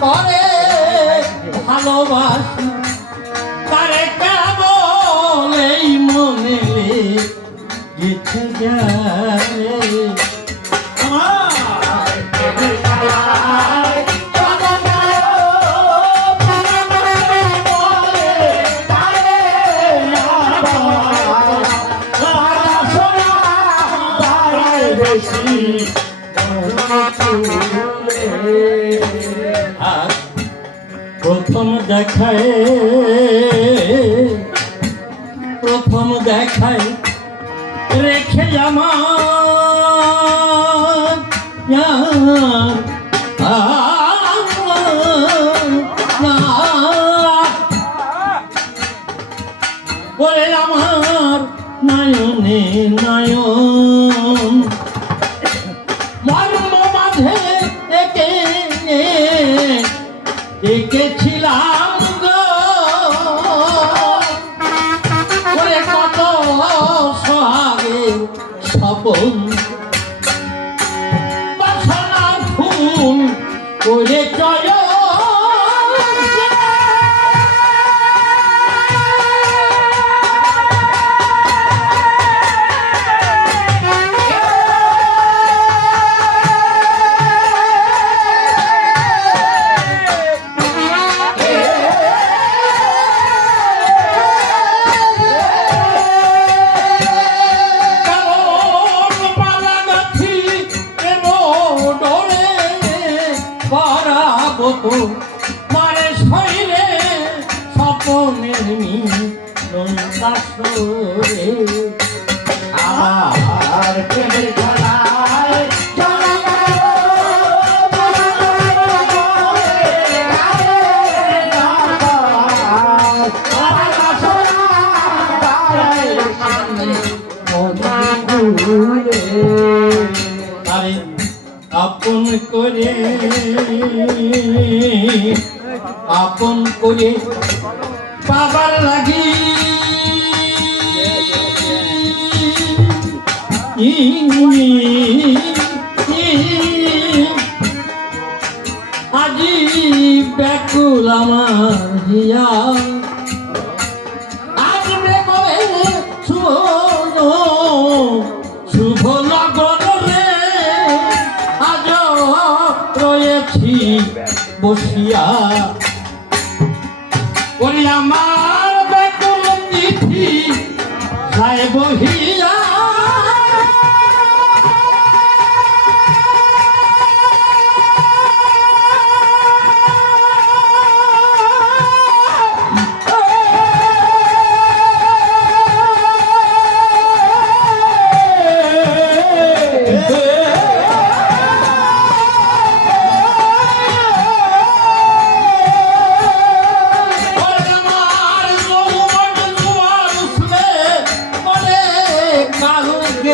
করে ভালোবাসি তারে কেবল এই মনে গেছে যায় আমার আর প্রথম দেখায় প্রথম দেখায় রেখে আমার ওরে আমার নয়নে নয়ন। এঁকেছিলাম গো। ওরে কত সোহাগে ফুল করে চয় পারাবো মারে শরীরে স্বপনের মিলনাসরে আমার প্রেমের খেলায় আরে আপন করে আপন করে বাবার লাগি। আজি ব্যাকুল আমার হিয়া আজ আসবে কবে রয়েছি বসিয়া। ওরে আমার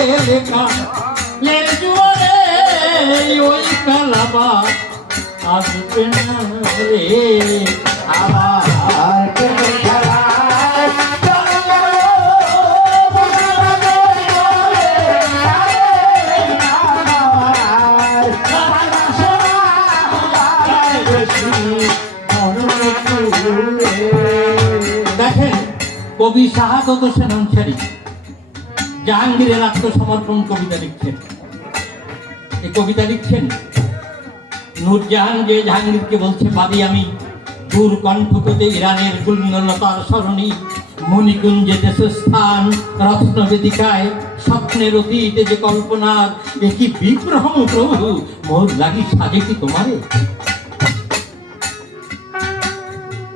কালো গেলে কালের জোয়ারে ওই কালাবা আসবে না রে। আনসারি জাহাঙ্গীরের আত্মসমর্পণ কবিতা লিখছেন। এই কবিতা লিখছেন নূরজাহান যে জাহাঙ্গীরকে বলছে বাদি আমি। দূর কণ্ঠকতে ইরানের গুল্লতার স্মরণী মণিকুঞ্জে দেশে স্থান রত্ন বেদিকায়। স্বপ্নের অতীতে যে কল্পনার একই বিগ্রহ প্রভু? মোর লাগি সাজে কি তোমারে?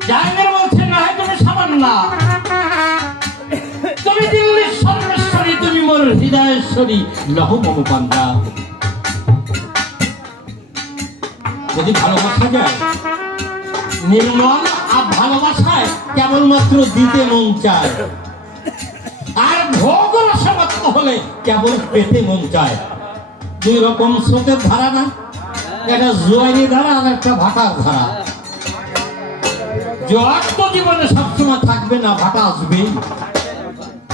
জাহাঙ্গীর বলছে না তুমি সামান্য তুমি মোর হৃদয়েশ্বরী যদি ভালোবাসা যায়, নির্মল আর ভালোবাসায় কেবলমাত্র দিতে মন চায়। আর ভোগ রসমাত্র হলে কেবল পেতে মন চায়। দুই রকম স্রোতের ধারা না, একটা জোয়ারি ধারা আর একটা ভাটার ধারা। জীবনে সবসময় থাকবে না, ভাটা আসবেই।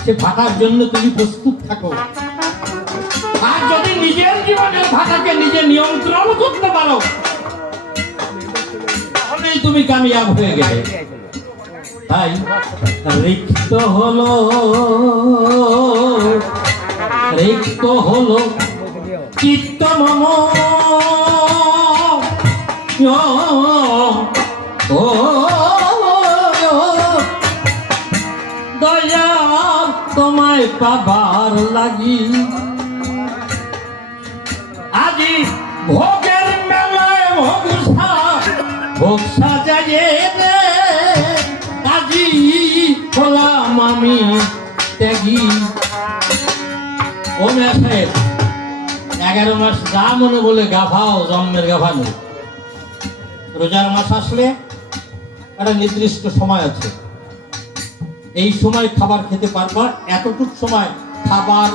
সে ভাটার জন্য তুমি প্রস্তুত থাকো আর যদি নিজের জীবনের ভাটাকে নিজে নিয়ন্ত্রণ করতে পারো তাহলেই তুমি কামিয়াব হয়ে গেলে তাই রিক্ত হলো রিক্ত হলো চিত্ত মম ও লাগি। আজি ভোগের ত্যাগী। ও এগারো মাস যা মনে বলে গাফাও, জন্মের গাফানো। রোজার মাস আসলে একটা নির্দিষ্ট সময় আছে। এই সময় খাবার খেতে পারবা এতটুক সময় খাবার